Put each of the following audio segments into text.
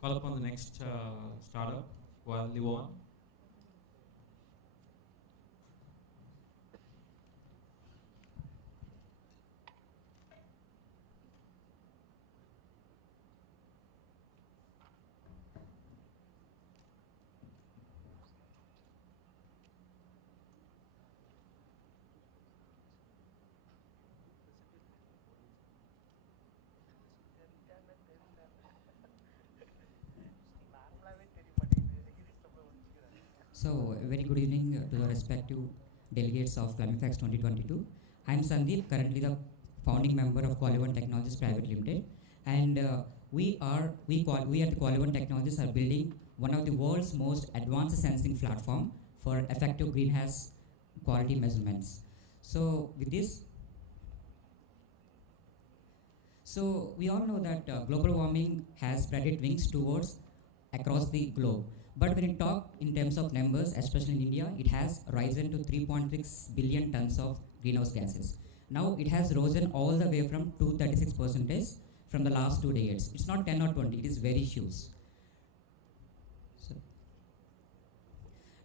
call upon the next startup, Qualivon. So, a very good evening to the respective delegates of CLIMAFIX 2022. I am Sandeep, currently the founding member of Qualivon Technologies Private Limited, and we at Qualivon Technologies are building one of the world's most advanced sensing platform for effective greenhouse quality measurements. So, with this, we all know that global warming has spread its wings towards across the globe. But when you talk in terms of numbers, especially in India, it has risen to 3.6 billion tons of greenhouse gases. Now it has risen all the way from 236% from the last 2 decades. It's not 10 or 20, it is very huge. So,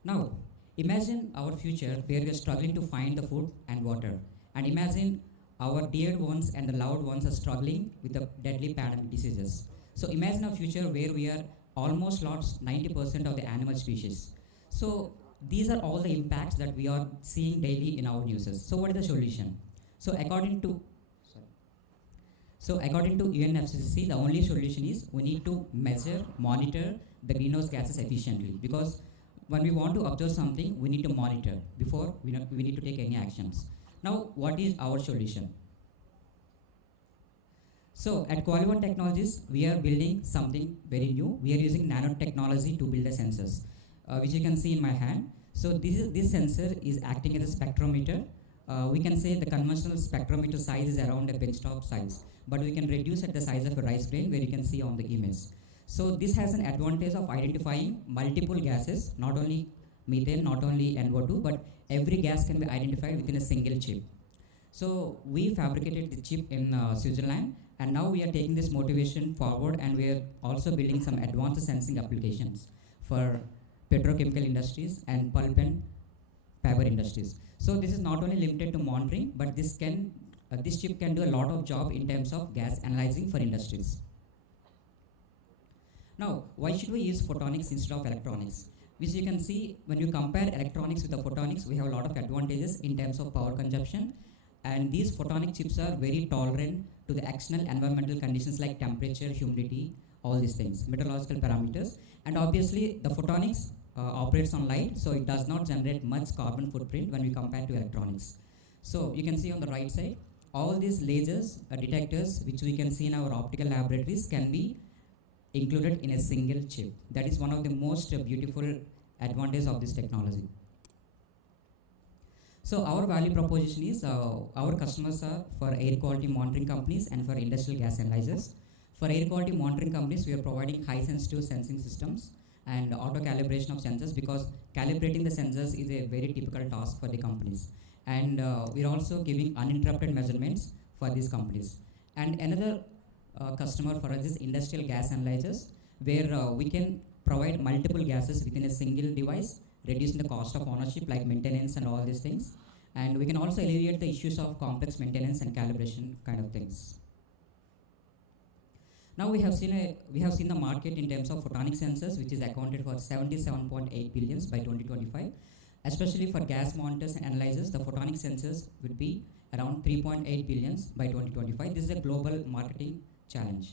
now, imagine our future where we are struggling to find the food and water. And imagine our dear ones and the loved ones are struggling with the deadly pandemic diseases. So imagine a future where we are almost lost 90% of the animal species. So these are all the impacts that we are seeing daily in our news. So what is the solution? So according to UNFCCC, the only solution is we need to measure, monitor the greenhouse gases efficiently, because when we want to observe something, we need to monitor before we need to take any actions. Now, what is our solution? So at Qualivon Technologies, we are building something very new. We are using nanotechnology to build the sensors, which you can see in my hand. So this sensor is acting as a spectrometer. We can say the conventional spectrometer size is around a benchtop size, but we can reduce at the size of a rice grain, where you can see on the image. So this has an advantage of identifying multiple gases, not only methane, not only NO2, but every gas can be identified within a single chip. So we fabricated the chip in Switzerland, and now we are taking this motivation forward, and we are also building some advanced sensing applications for petrochemical industries and pulp and paper industries. So this is not only limited to monitoring, but this chip can do a lot of job in terms of gas analyzing for industries. Now, why should we use photonics instead of electronics? Which you can see when you compare electronics with the photonics, we have a lot of advantages in terms of power consumption. And these photonic chips are very tolerant to the external environmental conditions like temperature, humidity, all these things, meteorological parameters. And obviously, the photonics operates on light, so it does not generate much carbon footprint when we compare to electronics. So you can see on the right side, all these lasers, detectors, which we can see in our optical laboratories, can be included in a single chip. That is one of the most beautiful advantages of this technology. So our value proposition is our customers are for air quality monitoring companies and for industrial gas analyzers. For air quality monitoring companies, we are providing high sensitive sensing systems and auto calibration of sensors, because calibrating the sensors is a very typical task for the companies. And we are also giving uninterrupted measurements for these companies. And another customer for us is industrial gas analyzers, where we can provide multiple gases within a single device, reducing the cost of ownership like maintenance and all these things. And we can also alleviate the issues of complex maintenance and calibration kind of things. Now we have seen the market in terms of photonic sensors, which is accounted for 77.8 billions by 2025. Especially for gas monitors and analyzers, the photonic sensors would be around 3.8 billions by 2025. This is a global marketing challenge.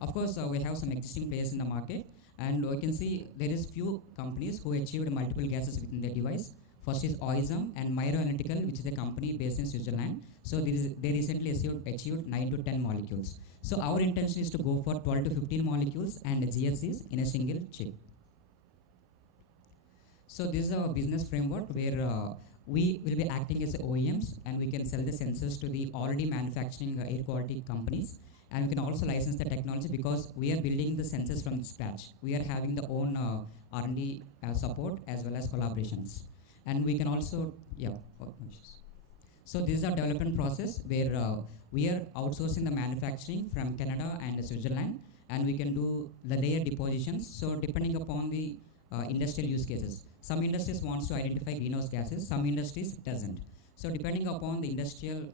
Of course, we have some existing players in the market, and we can see there is few companies who achieved multiple gases within their device. First is OISM and Miro Analytical, which is a company based in Switzerland. So they recently achieved 9 to 10 molecules. So our intention is to go for 12 to 15 molecules and GHGs in a single chip. So this is our business framework, where we will be acting as OEMs, and we can sell the sensors to the already manufacturing air quality companies. And we can also license the technology, because we are building the sensors from scratch. We are having the own R&D support as well as collaborations. And we can also, so this is our development process, where We are outsourcing the manufacturing from Canada and Switzerland, and we can do the layer depositions. So depending upon the industrial use cases, some industries wants to identify greenhouse gases, some industries doesn't. So depending upon the industrial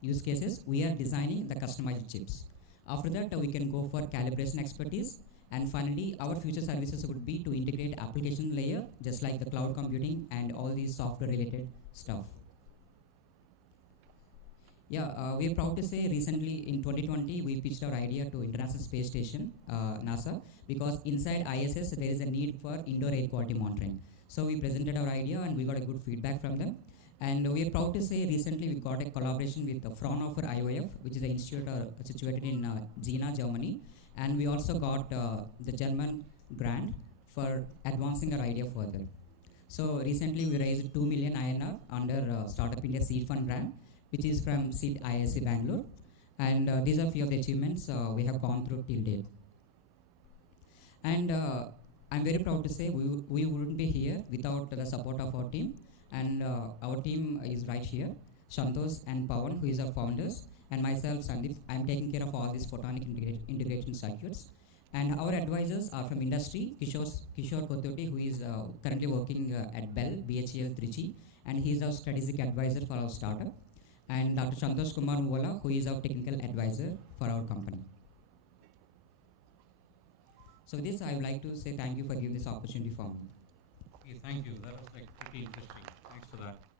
use cases, we are designing the customized chips. After that, we can go for calibration expertise, and finally, our future services would be to integrate application layer, just like the cloud computing and all these software related stuff. Yeah, we are proud to say recently in 2020 we pitched our idea to International Space Station, NASA, because inside ISS there is a need for indoor air quality monitoring. So we presented our idea and we got a good feedback from them. And we are proud to say recently we got a collaboration with Fraunhofer IOF, which is an institute situated in Jena, Germany. And we also got the German grant for advancing our idea further. So recently we raised 2 million INR under Startup India Seed Fund grant, which is from Seed ISC Bangalore. And these are few of the achievements we have gone through till date. And I'm very proud to say we wouldn't be here without the support of our team. And our team is right here, Santosh and Pawan, who is our founders, and myself, Sandeep. I'm taking care of all these photonic integration circuits. And our advisors are from industry, Kishore Kothoti, who is currently working at Bell, BHEL Trichy, and he is our strategic advisor for our startup. And Dr. Santosh Kumar Muvala, who is our technical advisor for our company. So with this, I would like to say thank you for giving this opportunity for me. Okay, thank you. That was like pretty interesting. Thanks for that.